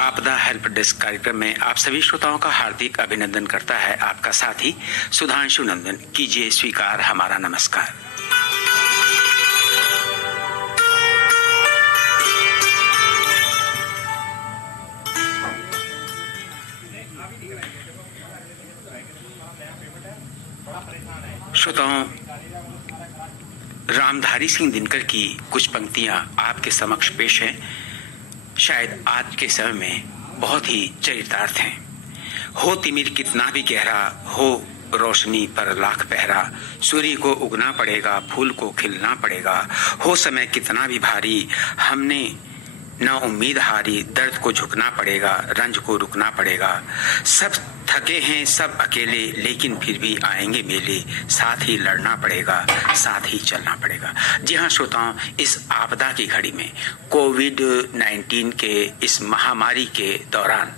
आपदा help desk कार्यक्रम में आप सभी श्रोताओं का हार्दिक अभिनंदन करता है आपका साथी सुधांशु नंदन। कीजिए स्वीकार हमारा नमस्कार। श्रोताओं, रामधारी सिंह दिनकर की कुछ पंक्तियां आपके समक्ष पेश हैं। शायद आज के समय में बहुत ही चरितार्थ हैं। हो तिमिर कितना भी गहरा, हो रोशनी पर लाख पहरा, सूर्य को उगना पड़ेगा, फूल को खिलना पड़ेगा। हो समय कितना भी भारी, हमने ना उम्मीद हारी, दर्द को झुकना पड़ेगा, रंज को रुकना पड़ेगा। सब थके हैं सब अकेले, लेकिन फिर भी आएंगे मेले, साथ ही लड़ना पड़ेगा, साथ ही चलना पड़ेगा। जी हाँ श्रोताओं, इस आपदा की घड़ी में कोविड-19 के इस महामारी के दौरान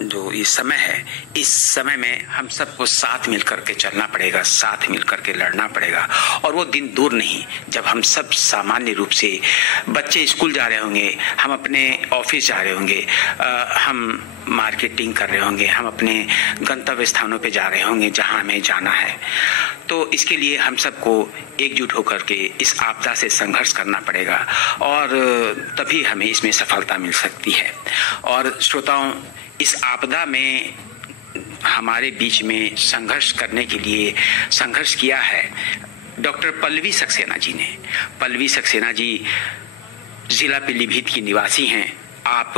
जो ये समय है, इस समय में हम सबको साथ मिलकर के चलना पड़ेगा, साथ मिलकर के लड़ना पड़ेगा। और वो दिन दूर नहीं जब हम सब सामान्य रूप से, बच्चे स्कूल जा रहे होंगे, हम अपने ऑफिस जा रहे होंगे, हम मार्केटिंग कर रहे होंगे, हम अपने गंतव्य स्थानों पे जा रहे होंगे जहां हमें जाना है। तो इसके लिए हम सबको एकजुट होकर के इस आपदा से संघर्ष करना पड़ेगा और तभी हमें इसमें सफलता मिल सकती है। और श्रोताओं, इस आपदा में हमारे बीच में संघर्ष करने के लिए संघर्ष किया है डॉक्टर पल्लवी सक्सेना जी ने। पल्लवी सक्सेना जी जिला पीलीभीत की निवासी हैं। आप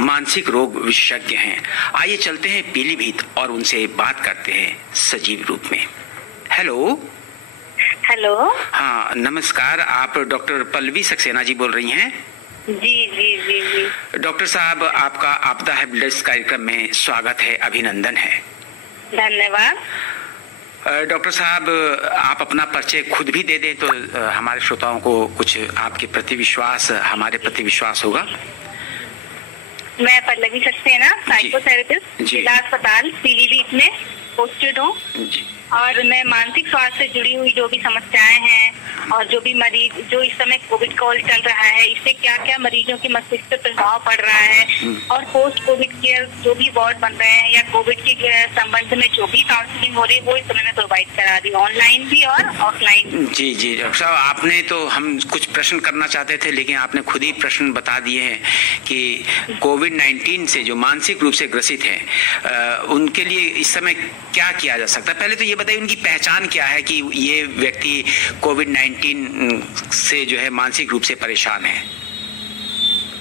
मानसिक रोग विशेषज्ञ हैं। आइए चलते हैं पीलीभीत और उनसे बात करते हैं सजीव रूप में। हेलो। हेलो। हाँ नमस्कार, आप डॉक्टर पल्लवी सक्सेना जी बोल रही हैं? जी जी जी जी। डॉक्टर साहब, आपका आपदा हेल्प डेस्क कार्यक्रम में स्वागत है, अभिनंदन है। धन्यवाद। डॉक्टर साहब, आप अपना परिचय खुद भी दे दें तो हमारे श्रोताओं को कुछ आपके प्रति विश्वास, हमारे प्रति विश्वास होगा। मैं पल्लवी सक्सेना, साइकोथेरेपिस्ट, जिला अस्पताल पीलीभीत में पोस्टेड हूँ और मैं मानसिक स्वास्थ्य से जुड़ी हुई जो भी समस्याएं हैं और जो भी मरीज, जो इस समय कोविड कॉल चल रहा है, इससे क्या क्या मरीजों के मस्तिष्क पे प्रभाव पड़ रहा है और पोस्ट कोविड केयर जो भी वार्ड बन रहे हैं या कोविड के संबंध में जो भी काउंसलिंग हो रही है वो इस समय में प्रोवाइड करा रही हूँ, ऑनलाइन भी और ऑफलाइन। जी जी डॉक्टर साहब, आपने तो, हम कुछ प्रश्न करना चाहते थे लेकिन आपने खुद ही प्रश्न बता दिए हैं कि कोविड-19 से जो मानसिक रूप से ग्रसित हैं उनके लिए इस समय क्या किया जा सकता है। पहले तो ये बताइए उनकी पहचान क्या है कि ये व्यक्ति कोविड-19 से जो है मानसिक रूप से परेशान है।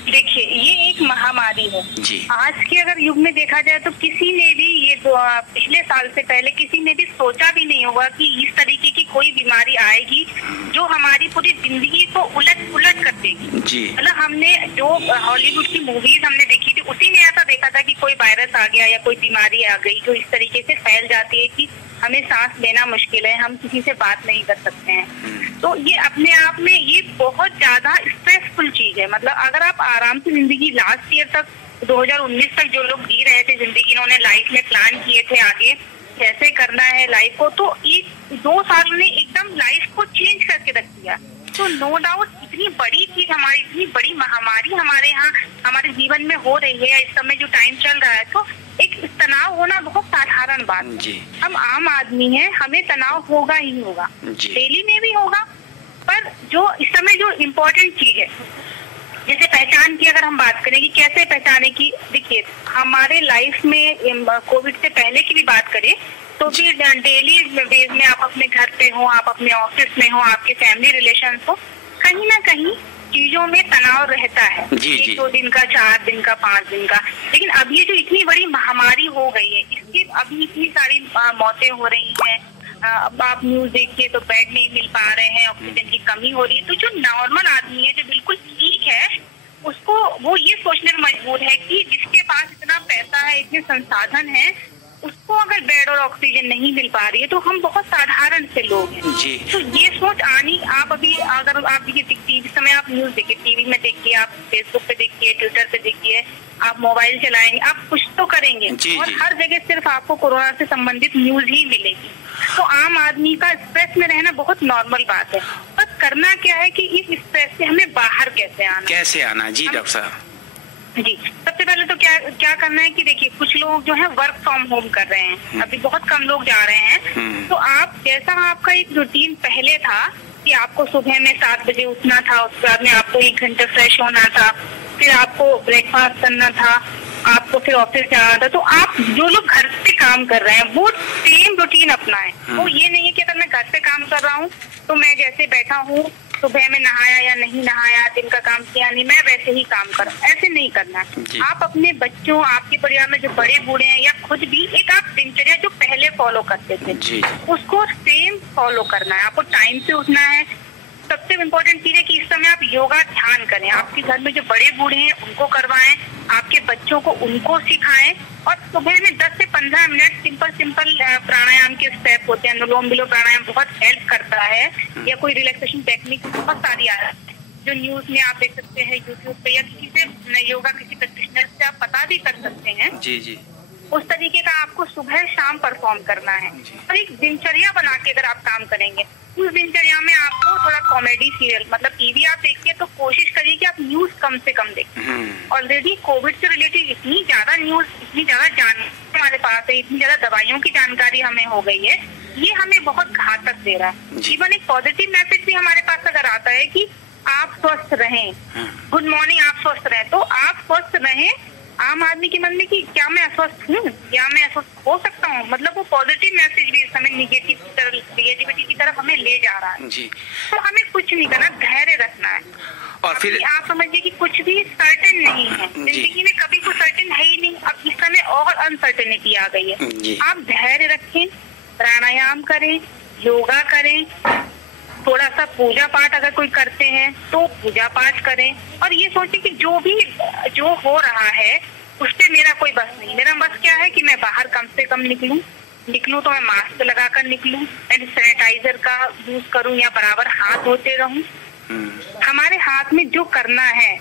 देखिए, ये एक महामारी है जी। आज के अगर युग में देखा जाए तो किसी ने भी ये पिछले साल से पहले किसी ने भी सोचा भी नहीं होगा कि इस तरीके की कोई बीमारी आएगी जो हमारी पूरी जिंदगी को उलट पुलट कर देगी। जी। मतलब हमने जो हॉलीवुड की मूवीज हमने देखी थी उसी में ऐसा देखा था कि कोई वायरस आ गया या कोई बीमारी आ गई जो इस तरीके से फैल जाती है कि हमें सांस लेना मुश्किल है, हम किसी से बात नहीं कर सकते हैं। तो ये अपने आप में ये बहुत ज्यादा स्ट्रेसफुल चीज है। मतलब अगर आप आराम से जिंदगी लास्ट ईयर तक 2019 तक जो लोग जी रहे थे जिंदगी, इन्होंने लाइफ में प्लान किए थे आगे कैसे करना है लाइफ को, तो ये 2 साल ने एकदम लाइफ को चेंज करके रख दिया। तो नो डाउट इतनी बड़ी चीज हमारी, इतनी बड़ी महामारी हमारे यहाँ हमारे जीवन में हो रही है इस समय जो टाइम चल रहा है, तो एक तनाव होना बहुत साधारण बात है। हम आम आदमी हैं, हमें तनाव होगा ही होगा, डेली में भी होगा। पर जो इस समय जो इम्पोर्टेंट चीज है, जैसे पहचान की अगर हम बात करें कि कैसे पहचाने की, देखिए हमारे लाइफ में कोविड से पहले की भी बात करें तो भी डेली बेस में आप अपने घर पे हो, आप अपने ऑफिस में हो, आपके फैमिली रिलेशन हो, कहीं ना कहीं चीजों में तनाव रहता है। 1-2 दिन का, 4 दिन का, 5 दिन का। लेकिन अब ये जो इतनी बड़ी महामारी हो गई है, इसकी अभी इतनी सारी मौतें हो रही हैं। अब आप न्यूज देखिए तो बेड नहीं मिल पा रहे हैं, ऑक्सीजन की कमी हो रही है। तो जो नॉर्मल आदमी है, जो बिल्कुल ठीक है, उसको वो ये सोचने में मजबूर है कि जिसके पास इतना पैसा है, इतने संसाधन है, उसको अगर बेड और ऑक्सीजन नहीं मिल पा रही है तो हम बहुत साधारण से लोग हैं। तो ये सोच आनी, आप अभी अगर आप देखिए इस समय आप न्यूज देखिए, टीवी में देखिए, आप फेसबुक पे देखिए, ट्विटर पे देखिए, आप मोबाइल चलाएंगे, आप कुछ तो करेंगे और हर जगह सिर्फ आपको कोरोना से संबंधित न्यूज ही मिलेगी। तो आम आदमी का स्ट्रेस में रहना बहुत नॉर्मल बात है। बस करना क्या है कि इस स्ट्रेस से हमें बाहर कैसे आना। जी डॉक्टर साहब, जी, सबसे पहले तो क्या करना है कि देखिए कुछ लोग जो है वर्क फ्रॉम होम कर रहे हैं, अभी बहुत कम लोग जा रहे हैं। तो आप जैसा आपका एक रूटीन पहले था कि आपको सुबह में 7 बजे उठना था, उसके बाद में आपको 1 घंटा फ्रेश होना था, फिर आपको ब्रेकफास्ट करना था, आपको फिर ऑफिस जाना था। तो आप जो लोग घर से काम कर रहे हैं वो सेम रूटीन अपनाएं। वो ये नहीं है कि अगर मैं घर से काम कर रहा हूँ तो मैं जैसे बैठा हूँ, सुबह में नहाया या नहीं नहाया, दिन का काम किया नहीं, मैं वैसे ही काम करूं, ऐसे नहीं करना। आप अपने बच्चों, आपके परिवार में जो बड़े बूढ़े हैं या खुद भी एक आप दिनचर्या जो पहले फॉलो करते थे उसको सेम फॉलो करना है। आपको टाइम से उठना है। सबसे इम्पोर्टेंट चीज है कि इस समय आप योगा ध्यान करें। आपके घर में जो बड़े बूढ़े हैं उनको करवाएं, आपके बच्चों को उनको सिखाएं, और सुबह में 10 से 15 मिनट सिंपल प्राणायाम के स्टेप होते हैं, अनुलोम विलोम प्राणायाम बहुत हेल्प करता है, या कोई रिलैक्सेशन टेक्निक बहुत सारी आ रही है जो न्यूज में आप देख सकते हैं, यूट्यूब पे, या किसी से योगा किसी प्रैक्टिशनर से आप पता भी कर सकते हैं। जी उस तरीके का आपको सुबह शाम परफॉर्म करना है। और एक दिनचर्या बना के अगर आप काम करेंगे, उस दिनचर्या में आपको थोड़ा कॉमेडी सीरियल, मतलब टीवी आप देखिए तो कोशिश करिए कि आप न्यूज कम से कम देखें। ऑलरेडी कोविड से रिलेटेड इतनी ज्यादा न्यूज, इतनी ज्यादा जानकारी हमारे पास है, इतनी ज्यादा दवाइयों की जानकारी हमें हो गई है, ये हमें बहुत घातक दे रहा है। इवन एक पॉजिटिव मैसेज भी हमारे पास अगर आता है कि आप स्वस्थ रहें, गुड मॉर्निंग, आप स्वस्थ रहें, तो आप स्वस्थ रहें। आम आदमी के मन में कि क्या मैं अस्वस्थ हूँ, क्या मैं अस्वस्थ हो सकता हूँ, मतलब वो पॉजिटिव मैसेज भी इस समय निगेटिविटी की तरफ हमें ले जा रहा है। तो हमें कुछ नहीं करना, धैर्य रखना है। और फिर आप समझिए कि कुछ भी सर्टेन नहीं है जिंदगी में, कभी कुछ सर्टेन है ही नहीं। अब इस समय और अनसर्टेनिटी आ गई है। आप धैर्य रखें, प्राणायाम करें, योगा करें, थोड़ा सा पूजा पाठ अगर कोई करते हैं तो पूजा पाठ करें, और ये सोचें कि जो हो रहा है उससे मेरा कोई बस नहीं। मेरा बस क्या है कि मैं बाहर कम से कम निकलूं तो मैं मास्क लगाकर निकलूं, सैनिटाइजर का यूज करूं, या बराबर हाथ धोते रहूं। हमारे हाथ में जो करना है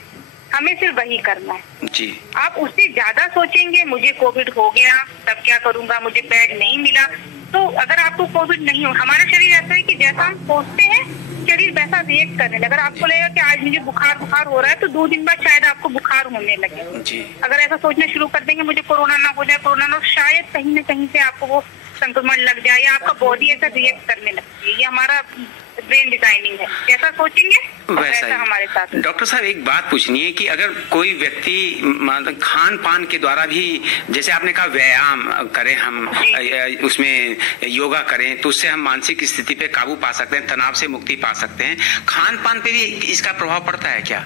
हमें सिर्फ वही करना है जी। आप उससे ज्यादा सोचेंगे मुझे कोविड हो गया तब क्या करूंगा, मुझे बेड नहीं मिला, तो अगर आपको कोविड नहीं हो, हमारा शरीर ऐसा है कि जैसा हम सोचते हैं शरीर वैसा रिएक्ट करने लगे। अगर आपको लगेगा कि आज मुझे बुखार हो रहा है तो 2 दिन बाद शायद आपको बुखार होने लगे जी। अगर ऐसा सोचना शुरू कर देंगे मुझे कोरोना ना हो जाए, शायद कहीं न कहीं से आपको वो संक्रमण लग जाए या आपका बॉडी ऐसा रिएक्ट करने लगती है। ये हमारा ब्रेन डिजाइनिंग है, जैसा सोचेंगे वैसा हमारे साथ। डॉक्टर साहब एक बात पूछनी है कि अगर कोई व्यक्ति खान पान के द्वारा भी, जैसे आपने कहा व्यायाम करें, हम उसमें योगा करें तो उससे हम मानसिक स्थिति पे काबू पा सकते हैं, तनाव से मुक्ति पा सकते हैं, खान पान पे भी इसका प्रभाव पड़ता है क्या?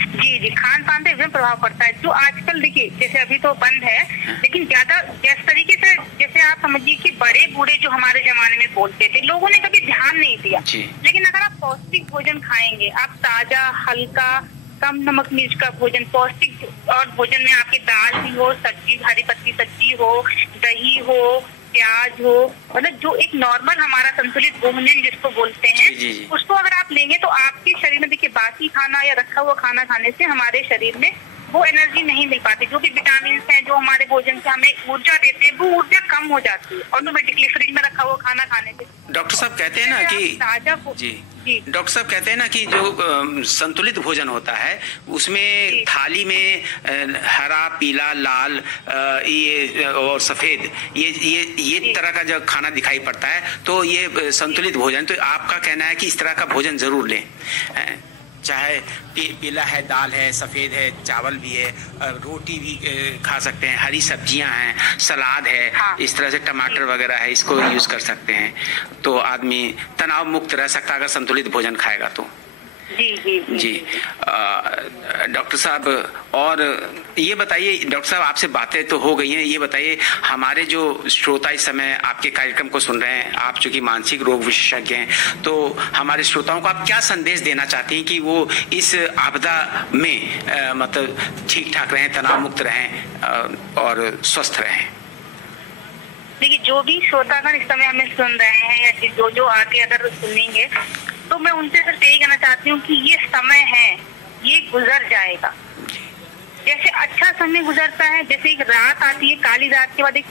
जी, खान पान पे एकदम प्रभाव पड़ता है। जो आजकल देखिए जैसे अभी तो बंद है, लेकिन ज्यादा जिस तरीके से, जैसे आप समझिए कि बड़े बूढ़े जो हमारे जमाने में बोलते थे, लोगों ने कभी ध्यान नहीं दिया। लेकिन अगर आप पौष्टिक भोजन खाएंगे, आप ताजा, हल्का, कम नमक मिर्च का भोजन, पौष्टिक, और भोजन में आपकी दाल भी हो, सब्जी, हरी पत्ती सब्जी हो, दही हो, प्याज हो, मतलब जो एक नॉर्मल हमारा संतुलित भोजन जिसको बोलते हैं, उसको अगर आप लेंगे तो आपके शरीर में, देखिए बासी खाना या रखा हुआ खाना खाने से हमारे शरीर में वो एनर्जी नहीं मिल पाती। जो भी विटामिन हैं जो हमारे भोजन से हमें ऊर्जा देते हैं, वो ऊर्जा कम हो जाती है ऑटोमेटिकली फ्रिज में रखा हुआ खाना खाने से। डॉक्टर साहब कहते हैं ना कि डॉक्टर साहब कहते हैं ना कि जो संतुलित भोजन होता है उसमें थाली में हरा, पीला, लाल, ये और सफेद, ये तरह का जब खाना दिखाई पड़ता है तो ये संतुलित भोजन। तो आपका कहना है कि इस तरह का भोजन जरूर लें, चाहे पीला है, दाल है, सफेद है, चावल भी है, रोटी भी खा सकते हैं, हरी सब्जियां हैं, सलाद है, इस तरह से टमाटर वगैरह है, इसको यूज कर सकते हैं, तो आदमी तनाव मुक्त रह सकता है अगर संतुलित भोजन खाएगा तो। जी डॉक्टर साहब, और ये बताइए, डॉक्टर साहब आपसे बातें तो हो गई हैं, ये बताइए हमारे जो श्रोता इस समय आपके कार्यक्रम को सुन रहे हैं, आप चूंकि मानसिक रोग विशेषज्ञ हैं, तो हमारे श्रोताओं को आप क्या संदेश देना चाहती हैं कि वो इस आपदा में मतलब ठीक ठाक रहें, तनाव मुक्त रहें और स्वस्थ रहें? देखिए, जो भी श्रोतागण इस समय हमें सुन रहे हैं या जो आगे अगर सुनेंगे, तो मैं उनसे सिर्फ यही कहना चाहती हूँ कि ये समय है, ये गुजर जाएगा। जैसे अच्छा समय गुजरता है, जैसे एक रात आती है, काली रात के बाद एक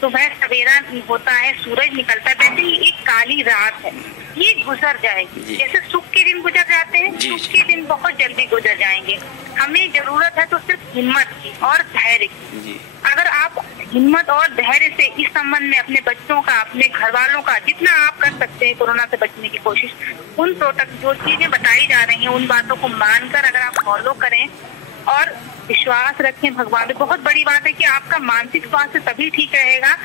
सुबह सवेरा होता है, सूरज निकलता है, वैसे ही एक काली रात है, ये गुजर जाएगी। जैसे सुख के दिन गुजर जाते हैं, सुख के दिन बहुत जल्दी गुजर जाएंगे। हमें जरूरत है तो सिर्फ हिम्मत की और धैर्य की। अगर आप हिम्मत और धैर्य से इस संबंध में अपने बच्चों का, अपने घर वालों का जितना आप कर सकते हैं कोरोना से बचने की कोशिश, उन प्रोटेक्ट जो चीजें बताई जा रही हैं उन बातों को मानकर अगर आप फॉलो करें और विश्वास रखें भगवान पे। बहुत बड़ी बात है कि आपका मानसिक स्वास्थ्य तभी ठीक रहेगा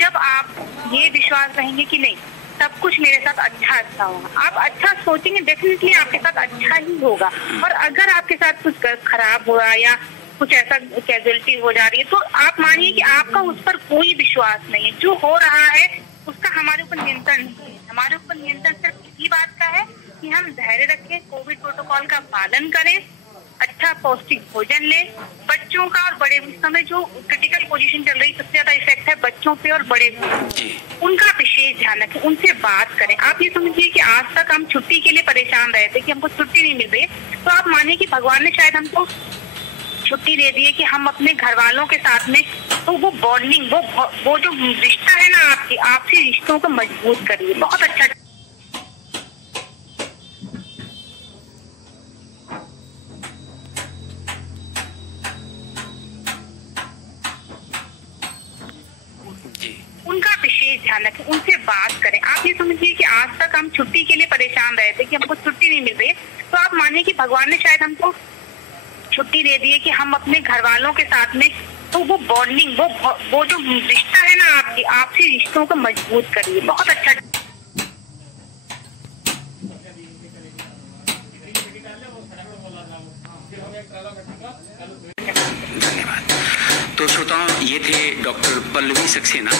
जब आप ये विश्वास रहेंगे कि नहीं, सब कुछ मेरे साथ अच्छा होगा। आप अच्छा सोचेंगे, डेफिनेटली आपके साथ अच्छा ही होगा। और अगर आपके साथ कुछ खराब हुआ या कुछ ऐसा कैजुअलिटी हो जा रही है तो आप मानिए कि आपका उस पर कोई विश्वास नहीं है। जो हो रहा है उसका हमारे ऊपर नियंत्रण नहीं है। हमारे ऊपर नियंत्रण सिर्फ इसी बात का है कि हम धैर्य रखें, कोविड प्रोटोकॉल का पालन करें, अच्छा पौष्टिक भोजन लें। बच्चों का और बड़े, इस समय जो क्रिटिकल पोजीशन चल रही, सबसे ज्यादा इफेक्ट है बच्चों पे और बड़े पे, उनका विशेष ध्यान रखें, उनसे बात करें। आप ये समझिए कि आज तक हम छुट्टी के लिए परेशान रहे थे कि हमको छुट्टी नहीं मिल रही, तो आप मानिए कि भगवान ने शायद हमको छुट्टी दे दी है कि हम अपने घर वालों के साथ में, तो वो बॉन्डिंग, वो जो रिश्ता है ना आपसी रिश्तों को मजबूत करिए। बहुत अच्छा। उनका विशेष ध्यान रखें, उनसे बात करें। आप ये समझिए कि आज तक हम छुट्टी के लिए परेशान रहे थे कि हमको छुट्टी नहीं मिल रही, तो आप मानिए कि भगवान ने शायद हमको छुट्टी दे दी है कि हम अपने घर वालों के साथ में, तो वो बॉन्डिंग, वो जो रिश्ता है ना आपसी रिश्तों को मजबूत करिए। बहुत अच्छा। धन्यवाद। तो श्रोताओं, ये थे डॉक्टर पल्लवी सक्सेना,